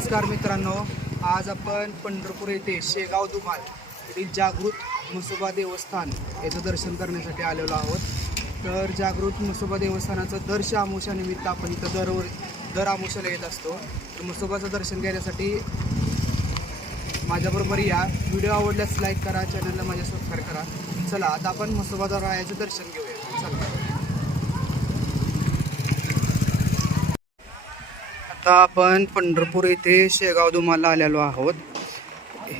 नमस्कार मित्रांनो आज आपण पंढरपूर येथे शेगाव दुमाल येथील जागृत म्हसोबा देवस्थान याचं दर्शन करण्यासाठी आलेलो आहोत. तर जागृत म्हसोबा देवस्थानाचं दर निमित्त आपण इथं दरवर दर आमुशाला येत असतो. तर म्हसोबाचं दर्शन घेण्यासाठी माझ्याबरोबर या. व्हिडिओ आवडल्यास लाईक करा चॅनलला माझ्या सबस्क्राईब करा. चला आता आपण म्हसोबा दरायाचं दर्शन घेऊया. चला. आता आपण पंढरपूर येथे शेगाव दुमाला आलेलो आहोत.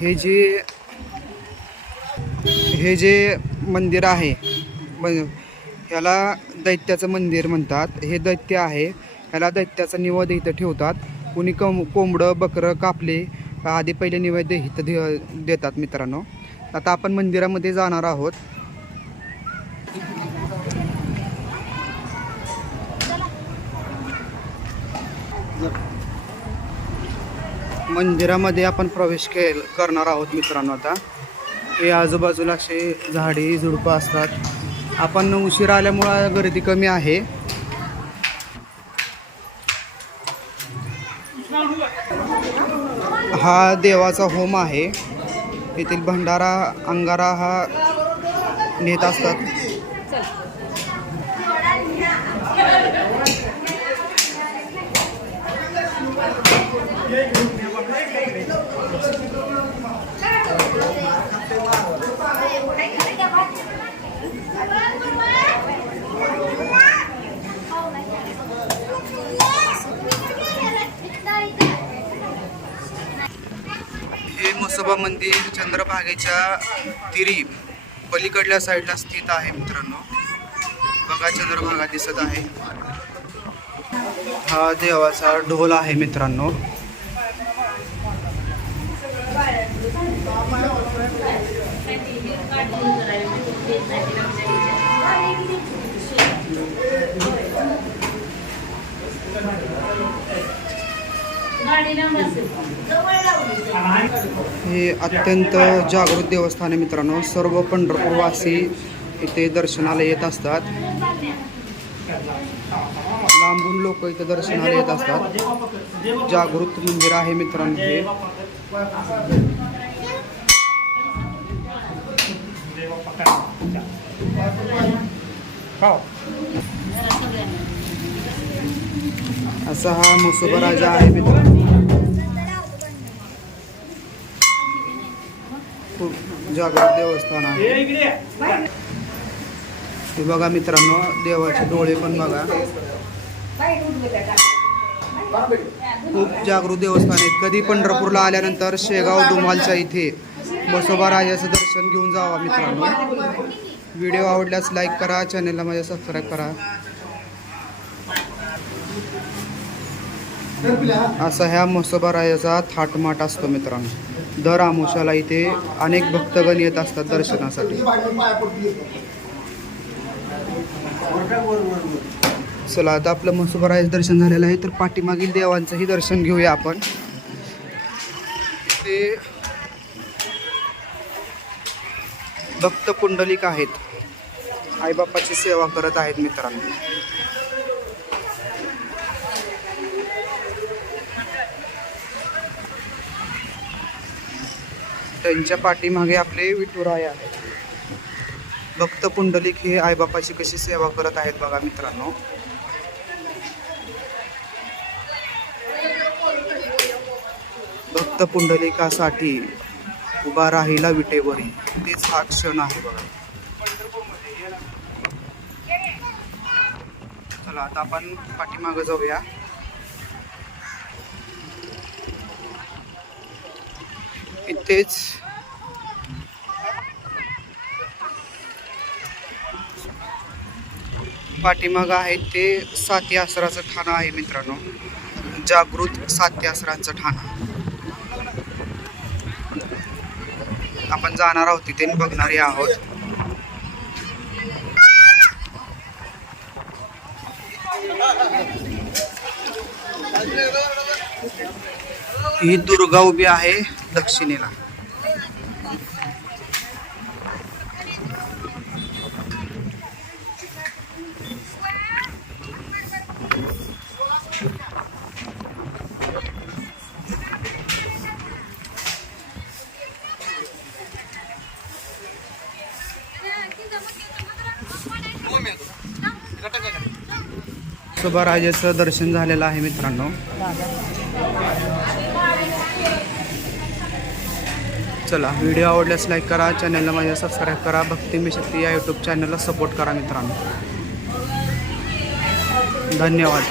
हे जे हे जे मंदिर आहे ह्याला दैत्याचं मंदिर म्हणतात. हे दैत्य आहे. ह्याला दैत्याचा निवेद इथं ठेवतात. कुणी कम कोंबडं बकरं कापले आधी पहिले निवेद इथं दे देतात मित्रांनो. आता आपण मंदिरामध्ये जाणार आहोत. मंदिरामध्ये आपण प्रवेश के करणार आहोत मित्रांनो आता. हे आजूबाजूला असे झाडी झुडपं असतात. आपण उशीर आल्यामुळं गर्दी कमी आहे. हा देवाचा होम आहे. येथील भंडारा अंगारा हा नेत असतात. हे म्हसोबा मंदिर चंद्रभागेच्या तिरी पलीकडल्या साईडला स्थित आहे मित्रांनो. बघा चंद्रभागा दिसत आहे. हा देवाचा ढोल आहे मित्रांनो. हे अत्यंत जागृत देवस्थान आहे मित्रांनो. सर्व पंढरपूरवासी इथे दर्शनाला येत असतात. लांबून लोक इथे दर्शनाला येत असतात. जागृत मंदिर आहे मित्रांनो हे. असा हा म्हसोबा राजा आहे मित्रांनो खूप जागृत देवस्थान आहे हे बघा मित्रांनो देवाचे डोळे पण बघा खूप जागृत देवस्थान आहे कधी पंढरपूरला आल्यानंतर शेगाव दुमालच्या इथे बसोबा राजाचं दर्शन घेऊन जावा मित्रांनो. व्हिडिओ आवडल्यास लाईक करा चॅनलला माझ्या सबस्क्राईब करा. असा ह्या मसोबा राजाचा थाटमाट असतो मित्रांनो. दर आमुशाला इथे अनेक भक्तगण येत असतात दर्शनासाठी. चला आता आपलं मसोबा राजाचं दर्शन झालेलं आहे तर पाठीमागील देवांचंही दर्शन घेऊया आपण. ते भक्त पुंडलिक आहेत. आईबापाची सेवा करत आहेत मित्रांनो. त्यांच्या पाठीमागे आपले विठुराय आहेत. भक्त पुंडलिक हे आईबापाची कशी सेवा करत आहेत बघा मित्रांनो. भक्त पुंडलिकासाठी उभा राहिला विटेवरी. तेच हा क्षण आहे. बघा चला आता आपण पाठीमागं जाऊया. इथेच पाठीमागं आहे ते साती आसराचं ठाणं आहे मित्रांनो. जागृत साती आसरांचं ठाणं. आपण जाणार आहोत तिथे बघणारे आहोत. ही दुर्गा उभी आहे दक्षिणेला. सुभाराजेचं दर्शन झालेलं आहे मित्रांनो. चला व्हिडिओ आवडल्यास लाईक करा चॅनलला माझ्या सबस्क्राईब करा भक्ती मी शक्ती या यूट्यूब चॅनलला सपोर्ट करा मित्रांनो. धन्यवाद.